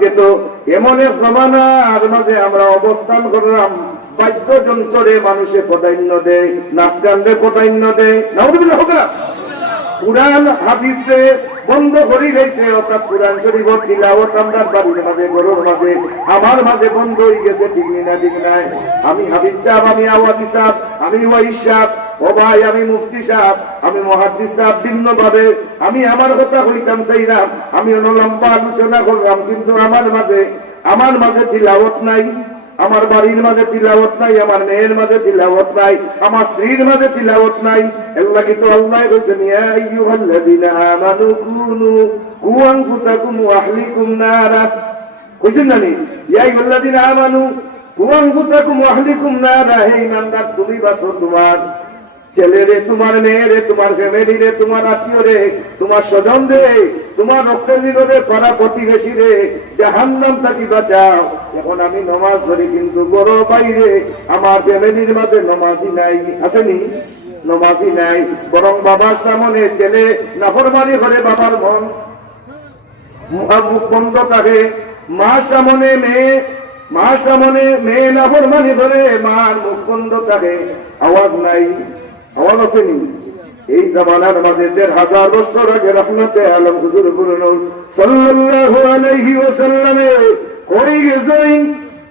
আজকে তো এমন এক জমানার মাঝে আমরা অবস্থান করলাম, বাদ্যযন্ত্রে মানুষে প্রাধান্য দেয়, নাচ গানরে প্রাধান্য দেয়। নাউদুবিল্লাহ হোক না কোরআন, হাদিসে বন্ধ করি গেছে, অর্থাৎ কোরআন শরীফ তিলাওয়াত আমরা বাড়ির মাঝে গরুর মাঝে, আমার মাঝে বন্ধ হয়ে গেছে, ঠিক না ঠিক নাই। আমি হাবিব সাহেব, আমি আওয়াদি সাহেব, আমি ওয়াইস সাহেব ও ভাই, আমি মুফতি সাহেব, আমি মহাদিস সাহেব ভিন্ন ভাবে আমি আমার কথা হইতাম চাই না আমি লম্বা আলোচনা করলাম, কিন্তু আমার মাঝে আমার মাঝে তিলাওয়াত নাই। আমার বাড়ির মাঝে তিলাওয়াত নাই, আমার মেয়ের মাঝে তিলাওয়াত নাই, আমার স্ত্রীর মাঝে তিলাওয়াত নাই। আল্লাহ কিন্তু আল্লাহ বলছেন, ইয়া আইয়ুহাল্লাযীনা আমানু কুনু কু আনফুসাকুম ওয়া আহলিকুম নারা। কইছেন জানি ইয়া আইয়ুহাল্লাযীনা আমানু কু আনফুসাকুম ওয়া আহলিকুম নারা। হে ইমানদার, তুমি বাঁচো তোমার। ছেলেরে তোমার মেয়েরে, তোমার ফ্যামিলি রে তোমার আত্মীয় রে তোমার স্বজন রে তোমার রক্তের রে পাড়া প্রতিবেশী রে জাহান্নাম থাকি বাঁচাও। এখন আমি নমাজ ধরি, কিন্তু বড় বাইরে আমার ফ্যামিলির মাঝে নমাজি নাই, আসেনি? নমাজি নাই। বরং বাবার সামনে ছেলে নাফরমানি করে বাবার মন। মুখ বন্ধ থাকে। মা সামনে মেয়ে, মা সামনে মেয়ে নাফরমানি করে, মার মুখ বন্ধ থাকে। আওয়াজ নাই। আওয়াজ আসেনি এই জামানার মাঝে দেড় হাজার বছর আগে রহমতে আলম হুজুর গুরুনুর সাল্লাল্লাহু আলাইহি ওয়াসাল্লামে কই গেছেন?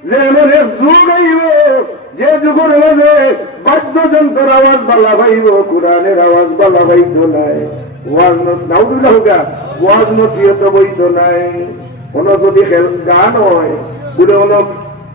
যে এক যুগ আইব যে যুগের মাঝে বাদ্যযন্ত্রের আওয়াজ বালা পাইব কোরআনের আওয়াজ বালা পাইত নাই, ওয়াজ নাউদুল্লাহ ওয়াজ নসিহত বইত নাই। কোন যদি গান হয়, বলে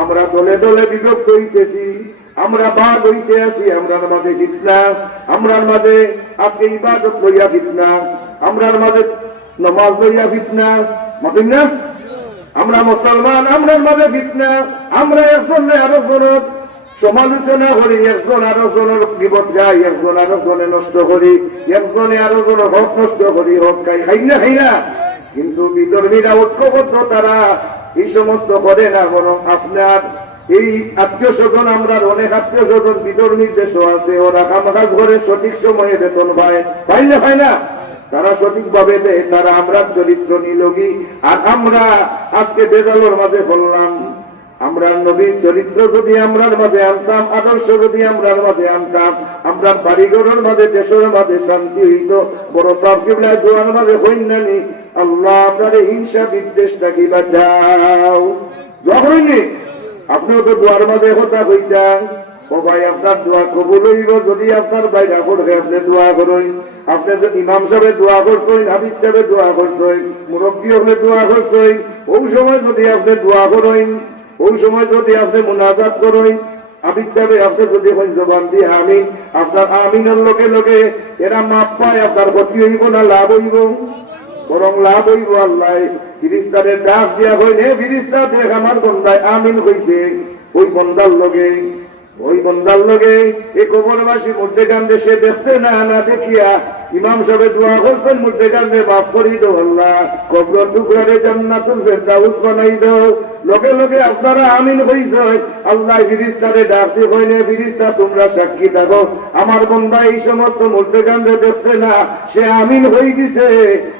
আমরা দলে দলে বিভক্ত হইতেছি, আমরা বাদ হইতে আছি, আমরার মাঝে ফিতনা, আমরার মাঝে আজকে ইবাদত লইয়া ফিতনা, আমরার মাঝে নমাজ লইয়া ফিতনা মাতিন না? আমরা মুসলমান, আমরার মাঝে ফিতনা, আমরা একজন আরও জনের সমালোচনা করি, একজন আরও জনের বিপদ গাই, একজন আরও জনে নষ্ট করি, একজনে আরও জনের হক নষ্ট করি, হক খাই খাই না খাই না? কিন্তু বিতর্মীরা ঐক্যবদ্ধ তারা এই সমস্ত করে না, বরং আপনার এই আত্মীয় স্বজন, আমরা অনেক আত্মীয় স্বজন বিতর্মীর দেশও আছে, ওরা কামাকাজ ঘরে সঠিক সময়ে বেতন পায়। পাইলে পাই না? তারা সঠিকভাবে দেয়, তারা আমরা চরিত্র নিলগি। আর আমরা আজকে বেজালোর মাঝে বললাম আমরা নবীর চরিত্র যদি আমরার মাঝে আনতাম, আদর্শ যদি আমরার মাঝে আনতাম আমরা বাড়িঘরের মাঝে, দেশের মাঝে শান্তি হইত। বড় সব কিবলায় দোয়ার মাঝে হইনানি আল্লাহ আপনার হিংসা বিদ্বেষটা কি বাঁচাও? যখনই আপনিও তো দোয়ার মাঝে কথা কইতাম ও ভাই আপনার দোয়া কবুল হইব যদি আপনার বাইরা করবে আপনি দোয়া করুন। আপনি যে ইমাম সাহেব দোয়া করছেন, হাবিব সাহেব দোয়া করছেন, মুরব্বী হলে দোয়া করছেন, ওই সময় যদি আপনি দোয়া করেন ওই সময় যদি আছে মুনাজাত করেন হাবিব সাহেব আপনি যদি জবান দিয়ে আমিন। আপনার আমিনের লোকে লোকে এরা মাপ পায়, আপনার ক্ষতি হইব না, লাভ হইব। বরং লাভ হইব আল্লাহ। ফিরিস্তারের ডাক দিয়া হইলে ফিরিস্তা, দেখ আমার বন্দায় আমিন হইছে। ওই বন্দার লগে, ওই বন্দার লগে এই কবরবাসী মধ্যে কান্দে সে দেখছে না না দেখিয়া ইমাম সাহেব দোয়া করছেন কান্দে মাফ করি দো আল্লাহ কবর টুকরারে জান্নাতুল ফেরদাউস বানাই দাও। লগে লগে আপনারা আমিন হইছে। আল্লাহ ফিরিস্তারে ডাকতে হইলে ফিরিস্তা, তোমরা সাক্ষী থাকো। আমার বন্ধা এই সমস্ত মধ্যে কান্দে দেখছে না, সে আমিন হয়ে গেছে।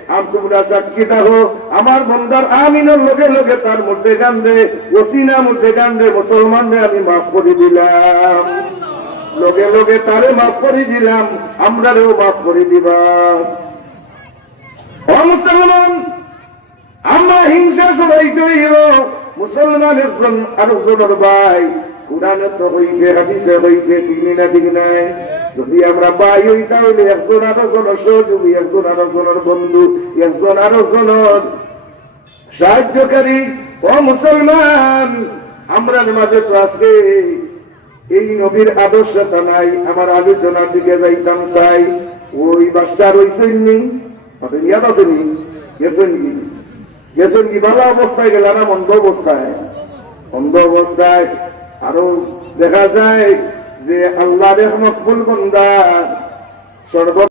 আর তোমরা সাক্ষী থাকো। আমার বন্ধার আমিনের লগে লগে তার মধ্যে কান্দে ওসিনা মধ্যে কান্দে মুসলমানদের আমি মাফ করে দিলাম। লগে লগে তারে মাফ করে দিলাম আমরারেও মাফ করে দিবা মুসলমান, আমরা হিংসা সবাই তৈর মুসলমান একজন আরেকজনের ভাই। কোরআনে তো হইছে, হাদিসে হইছে ঠিক না ঠিক নাই যদি আমরা ভাই একজন একজন বন্ধু, একজন সাহায্যকারী। ও মুসলমান আমরা মাঝে তো আজকে এই নবীর আদর্শতা নাই, আমার আলোচনার দিকে যাইতাম চাই। ওই বাচ্চা রয়েছেন নি? আপনি ইয়াদ আসেনি গেছেন কি? গেছেন কি? ভালো অবস্থায় গেল না অন্ধ অবস্থায়? অন্ধ অবস্থায় আরও দেখা যায় যে আল্লাহ মকবুল বন্দা, সর্ব